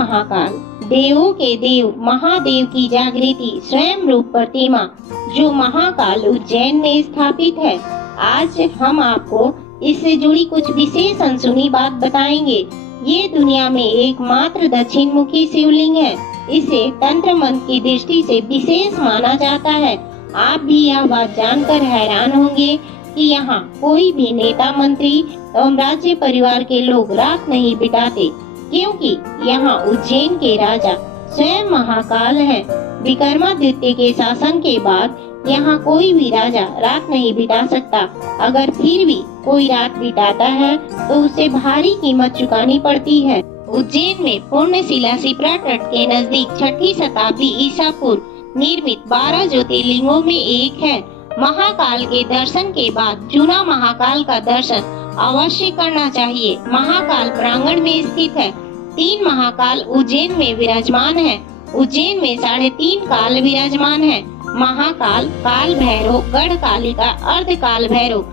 महाकाल, देवों के देव महादेव की जागृति स्वयं रूप प्रतिमा जो महाकाल उज्जैन में स्थापित है। आज हम आपको इससे जुड़ी कुछ विशेष अनसुनी बात बताएंगे। ये दुनिया में एकमात्र दक्षिण मुखी शिवलिंग है। इसे तंत्र मंत्र की दृष्टि से विशेष माना जाता है। आप भी यह बात जानकर हैरान होंगे कि यहाँ कोई भी नेता, मंत्री एवं राज्य परिवार के लोग रात नहीं बिताते, क्योंकि यहाँ उज्जैन के राजा स्वयं महाकाल हैं। विक्रमादित्य के शासन के बाद यहाँ कोई भी राजा रात नहीं बिता सकता। अगर फिर भी कोई रात बिताता है तो उसे भारी कीमत चुकानी पड़ती है। उज्जैन में पूर्णशिला शिप्रा तट के नजदीक 6ठी शताब्दी ईसा पूर्व निर्मित 12 ज्योतिर्लिंगों में एक है। महाकाल के दर्शन के बाद जूना महाकाल का दर्शन अवश्य करना चाहिए। महाकाल प्रांगण में स्थित है। 3 महाकाल उज्जैन में विराजमान है। उज्जैन में 3.5 काल विराजमान है। महाकाल, काल भैरव, गढ़ कालिका, अर्ध काल भैरव।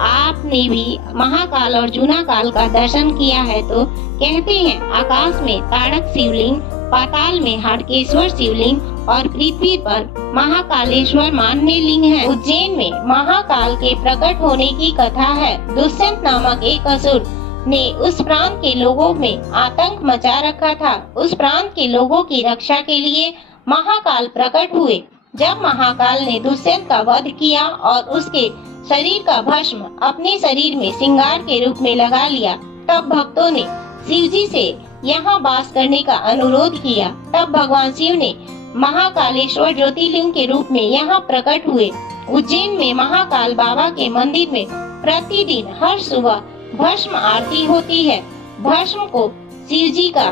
आपने भी महाकाल और जूना काल का दर्शन किया है तो कहते हैं आकाश में ताड़क शिवलिंग, पाताल में हाटकेश्वर शिवलिंग और पृथ्वी पर महाकालेश्वर मान्य लिंग है। उज्जैन में महाकाल के प्रकट होने की कथा है। दुष्यंत नामक एक असुर ने उस प्रांत के लोगों में आतंक मचा रखा था। उस प्रांत के लोगों की रक्षा के लिए महाकाल प्रकट हुए। जब महाकाल ने दुष्यंत का वध किया और उसके शरीर का भस्म अपने शरीर में श्रृंगार के रूप में लगा लिया, तब भक्तों ने शिव जी से यहाँ वास करने का अनुरोध किया। तब भगवान शिव ने महाकालेश्वर ज्योतिर्लिंग के रूप में यहाँ प्रकट हुए। उज्जैन में महाकाल बाबा के मंदिर में प्रतिदिन हर सुबह भस्म आरती होती है। भस्म को शिव जी का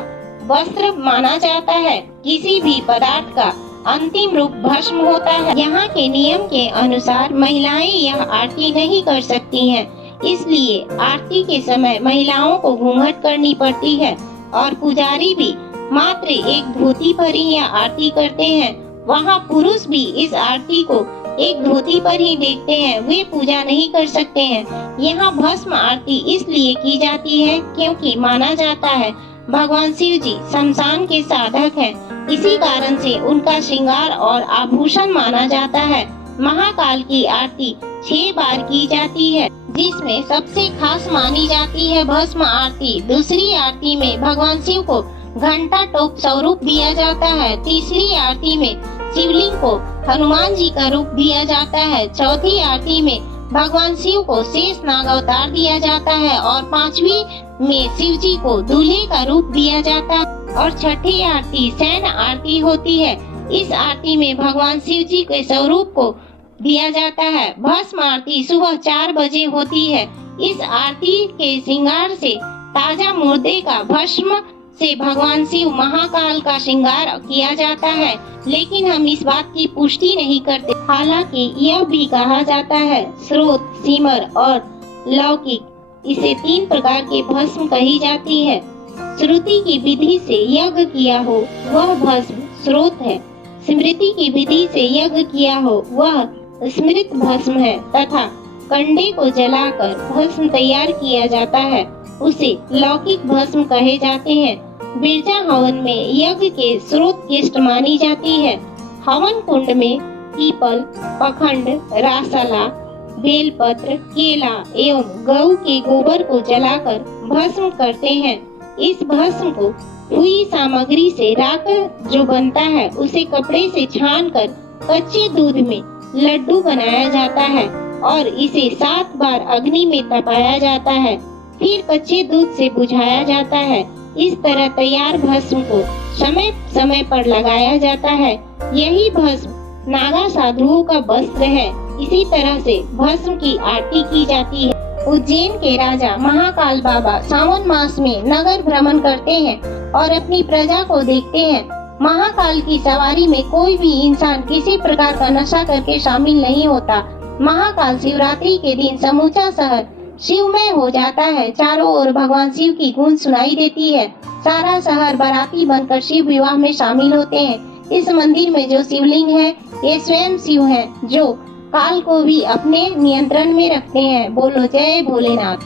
वस्त्र माना जाता है। किसी भी पदार्थ का अंतिम रूप भस्म होता है। यहाँ के नियम के अनुसार महिलाएं यह आरती नहीं कर सकती हैं, इसलिए आरती के समय महिलाओं को घूंघट करनी पड़ती है और पुजारी भी मात्र एक धोती पर ही यह आरती करते हैं। वहाँ पुरुष भी इस आरती को एक धोती पर ही देखते हैं, वे पूजा नहीं कर सकते हैं। यहाँ भस्म आरती इसलिए की जाती है क्योंकि माना जाता है भगवान शिव जी शमशान के साधक हैं। इसी कारण से उनका श्रृंगार और आभूषण माना जाता है। महाकाल की आरती 6 बार की जाती है, जिसमें सबसे खास मानी जाती है भस्म आरती। दूसरी आरती में भगवान शिव को घंटा टोप स्वरूप दिया जाता है। तीसरी आरती में शिवलिंग को हनुमान जी का रूप दिया जाता है। चौथी आरती में भगवान शिव को शेष नाग अवतार दिया जाता है और 5वीं में शिव जी को दूल्हे का रूप दिया जाता है और 6ठी आरती शयन आरती होती है। इस आरती में भगवान शिव जी के स्वरूप को दिया जाता है। भस्म आरती सुबह 4 बजे होती है। इस आरती के श्रृंगार से ताजा मुर्दे का भस्म से भगवान शिव महाकाल का श्रृंगार किया जाता है, लेकिन हम इस बात की पुष्टि नहीं करते। हालांकि यह भी कहा जाता है स्रोत, सिमर और लौकिक, इसे 3 प्रकार के भस्म कही जाती है। श्रुति की विधि से यज्ञ किया हो वह भस्म स्रोत है। स्मृति की विधि से यज्ञ किया हो वह स्मृत भस्म है तथा कंडे को जलाकर भस्म तैयार किया जाता है, उसे लौकिक भस्म कहे जाते हैं। बिरजा हवन में यज्ञ के स्रोत किष्ट मानी जाती है। हवन कुंड में पीपल, पखंड, रासला, बेलपत्र, केला एवं गऊ के गोबर को जलाकर भस्म करते हैं। इस भस्म को हुई सामग्री से राख जो बनता है उसे कपड़े से छानकर कच्चे दूध में लड्डू बनाया जाता है और इसे 7 बार अग्नि में तपाया जाता है, फिर कच्चे दूध से बुझाया जाता है। इस तरह तैयार भस्म को समय समय पर लगाया जाता है। यही भस्म नागा साधुओं का वस्त्र है। इसी तरह से भस्म की आरती की जाती है। उज्जैन के राजा महाकाल बाबा सावन मास में नगर भ्रमण करते हैं और अपनी प्रजा को देखते हैं। महाकाल की सवारी में कोई भी इंसान किसी प्रकार का नशा करके शामिल नहीं होता। महाकाल शिवरात्रि के दिन समूचा शहर शिवमय हो जाता है। चारों ओर भगवान शिव की गूंज सुनाई देती है। सारा शहर बाराती बनकर शिव विवाह में शामिल होते हैं। इस मंदिर में जो शिवलिंग है ये स्वयं शिव है, जो काल को भी अपने नियंत्रण में रखते हैं। बोलो जय भोलेनाथ।